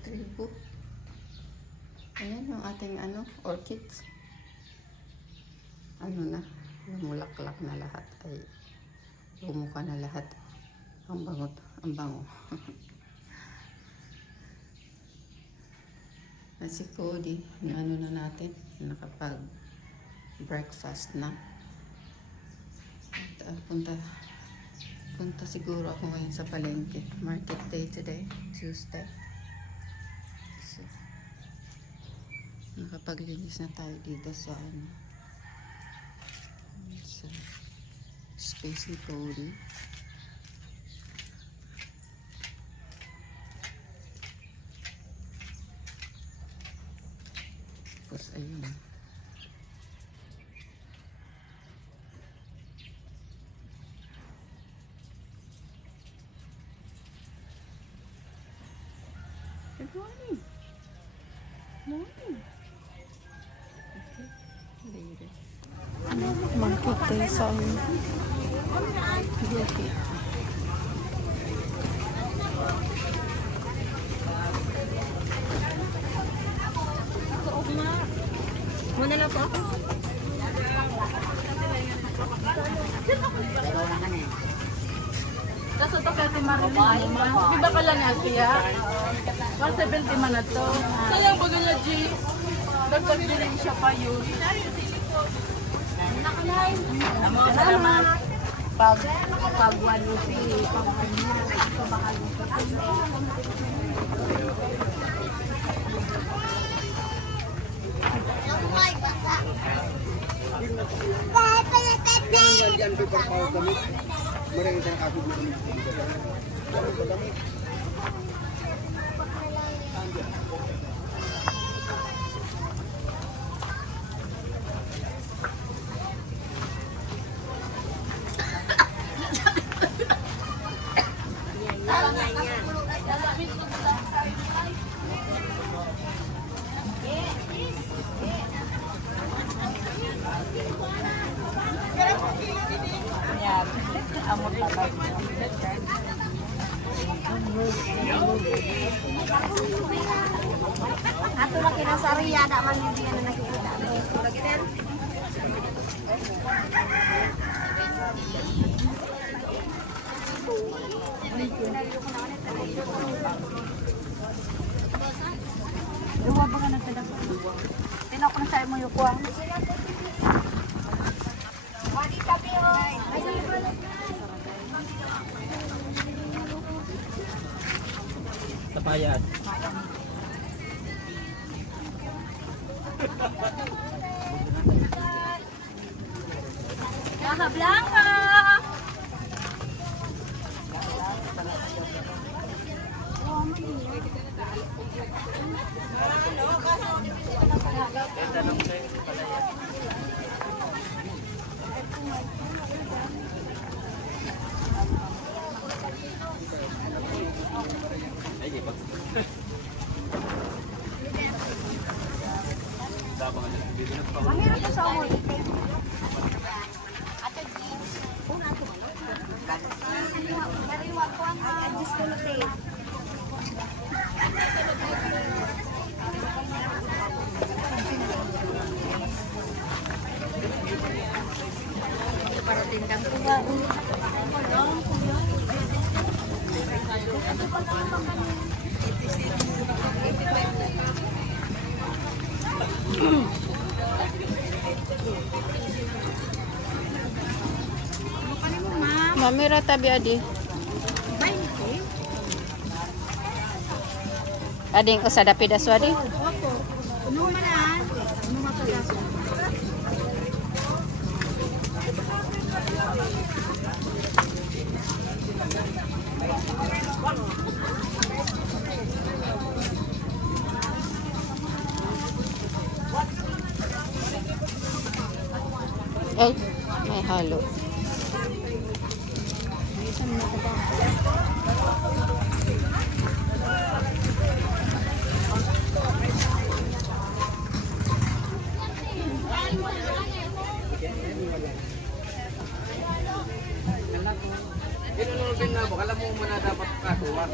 tribo. Ayan yung ating orchids. Namulaklak na lahat. Ay, bumuka na lahat. Ang bangot, ang bango. At si Cody, na natin, nakapag-breakfast na. At punta siguro ako ngayon sa palengke. Market day today, Tuesday. So, nakapaglinis na tayo dito sa sa space ni Cody. Tapos ayun. Good morning. Morning. Okay. Later. Market day sa beauty. Muna na po. Tapos ito kaya si Marilyn. Di ba pala nga siya? 170 man na to. Sayang baga na G. Nagpag-diling siya pa yun. Salamat. Pag walupi. Ato lang kinasari yada man yung diyan na nakikita. Luwa ba ka nagtadag? Tinako na sa'yo mo yung kuwang. Tapayan. Caja Blanca! Mahirap ko sa umol. Ato jeans. Una ato ba? Kariwa ko ang adjust ko na tayo. Para tindang kuya. Mamira tabi adi. Ading ko sa dapid aswadi. Opo. Ano man ah? Ano mapaglas? Ay, may halo. Pinunulbin na mo, alam mo muna dapat kakuha.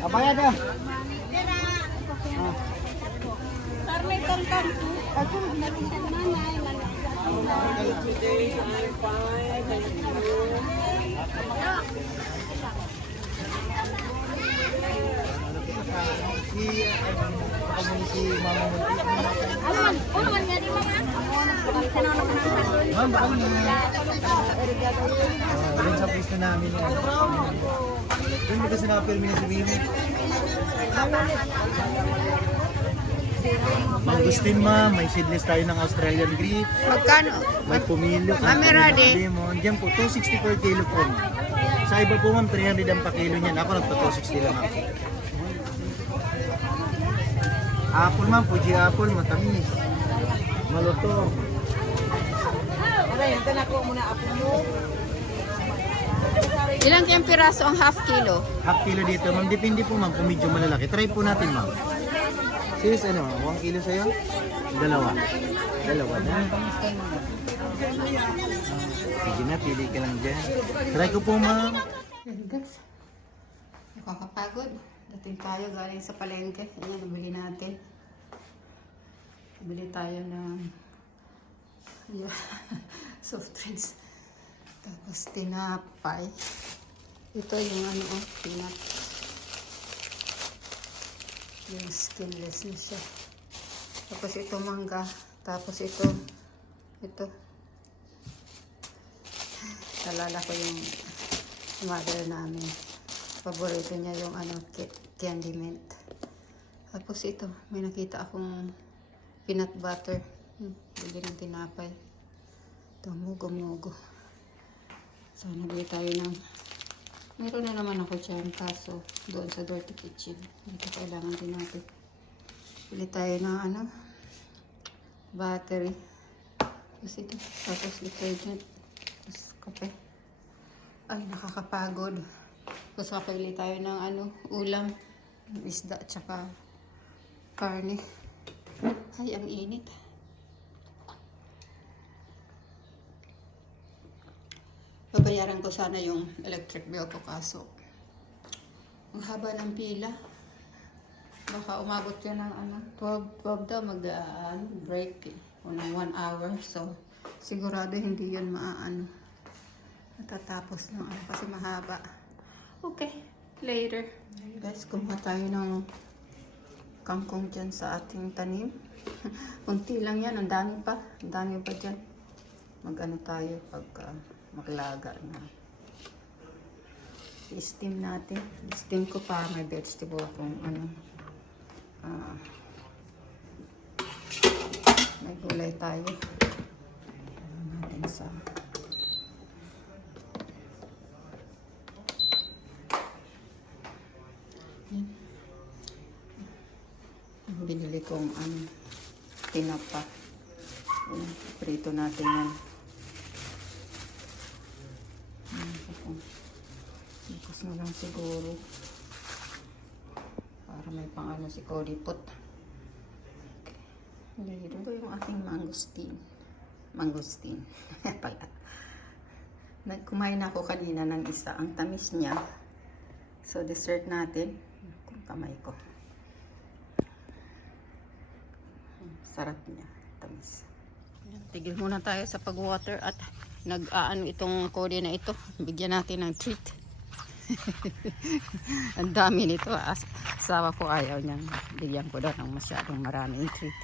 Abaya na. Karne tongkang. Ako namin sa nanay. Si Mama mo. Ano man nga di mga? Sinunod ko ng kasoy. Ma'am, baka rin sa place na namin yan. Doon mo kasi nakapirmi na si Mimi. Mangustin ma'am, may seedless tayo ng Australian grapes, Magkano? may pumilo, Ma'am, ready? lemon. Diyan po, 260 per kilo po. Sa iba po ma'am, 300 ang pa kilo niyan. Ako nagpa 260 lang ako. Apple ma'am, Fuji apple, matamis. Maluto. Ilang kayang piraso ang half kilo? Half kilo dito ma'am, depende po ma'am kung medyo malalaki. Try po natin ma'am. Sis, ano, 1 kilo sa'yo? Dalawa na. Sige na, pili ka lang dyan. Try ko po ma'am. Yan guys. Nakakapagod. Dating tayo galing sa palengke. Ayan, nabili natin. Nabili tayo ng soft drinks. Tapos tinapay. Ito yung ano, peanut. Yung skinless na siya. Tapos ito mangga. Tapos ito. Nalala ko yung mother namin. Paborito niya yung ano, candy mint. Tapos ito, may nakita akong peanut butter. Bili ng tinapay. Ito, mugo-mugo. So, nabili tayo ng... Meron na naman ako dyan, kaso doon sa Dirty Kitchen. Dito kailangan din natin. Bili tayo ng ano, battery. Tapos ito, tapos detergent. Tapos kape. Ay, nakakapagod. Tapos kapili tayo ng ano, ulam. Isda at saka karne. Ay, ang init. Babayaran ko sana yung electric bill ko kaso ang haba ng pila. Baka umabot ka ng ano, 12 daw mag-break o ng 1 hour. So, sigurado hindi yun matatapos ng ano kasi mahaba. Okay, later. Guys, kumuha tayo ng kangkong dyan sa ating tanim. Kunti lang yan, ang dami pa dyan. Mag-ano tayo pag maglaga na. I-steam natin. I-steam ko pa may vegetable kung ano. May gulay tayo. Ano natin sa yan. Binili kong ano, tinapa. Prito natin yan. Bukas na lang siguro para may pang ano si Cody pot. Okay. Ito yung ating mangosteen pala. Kumain ako kanina ng isa, ang tamis niya. So dessert natin kung kamay ko. Sarap niya, tamis. Tigil muna tayo sa pag-water at nag-aano itong Cody na ito. Bigyan natin ng treat. Ang dami nito. Asawa ko ayaw niyang bigyan ko daw ng masyadong maraming treat.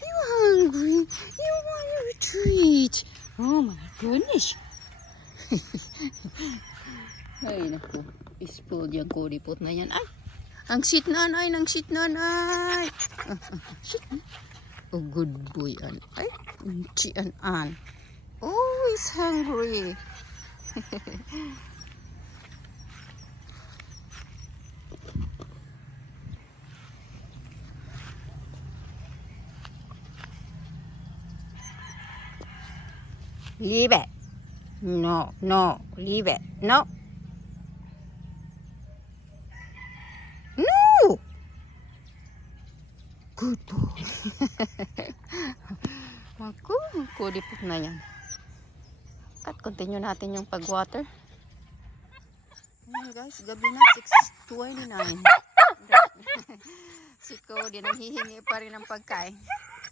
You hungry? You want your treat? Oh my goodness. Ay naku. Spoiled yung Cody pot na yan. Ay! Ang shit nanay! Ang shit nanay! Shit. Oh, good boy an. Ay! Chi an. Oh, he's hungry. Leave it. No, leave it. No. No. Good boy. Ako, Cody pot na yan. At continue natin yung pag-water. Ayan guys, gabi na, 6:29. Si Cody, nanghihingi pa rin ng pagkain.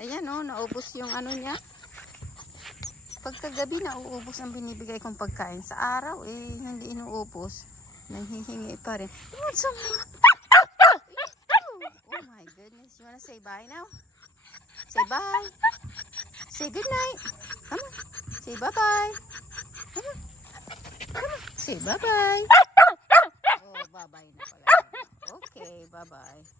Ayan o, naubos yung ano niya. Pagkagabi, nauubos ang binibigay kong pagkain. Sa araw, hindi inuubos. Nanghihingi pa rin. You want some? Oh my goodness. You wanna say bye now? Say bye. Say good night. Come on. Say bye-bye. Come on. Come on. Say bye-bye. Oh, bye-bye na pala. Okay, bye-bye.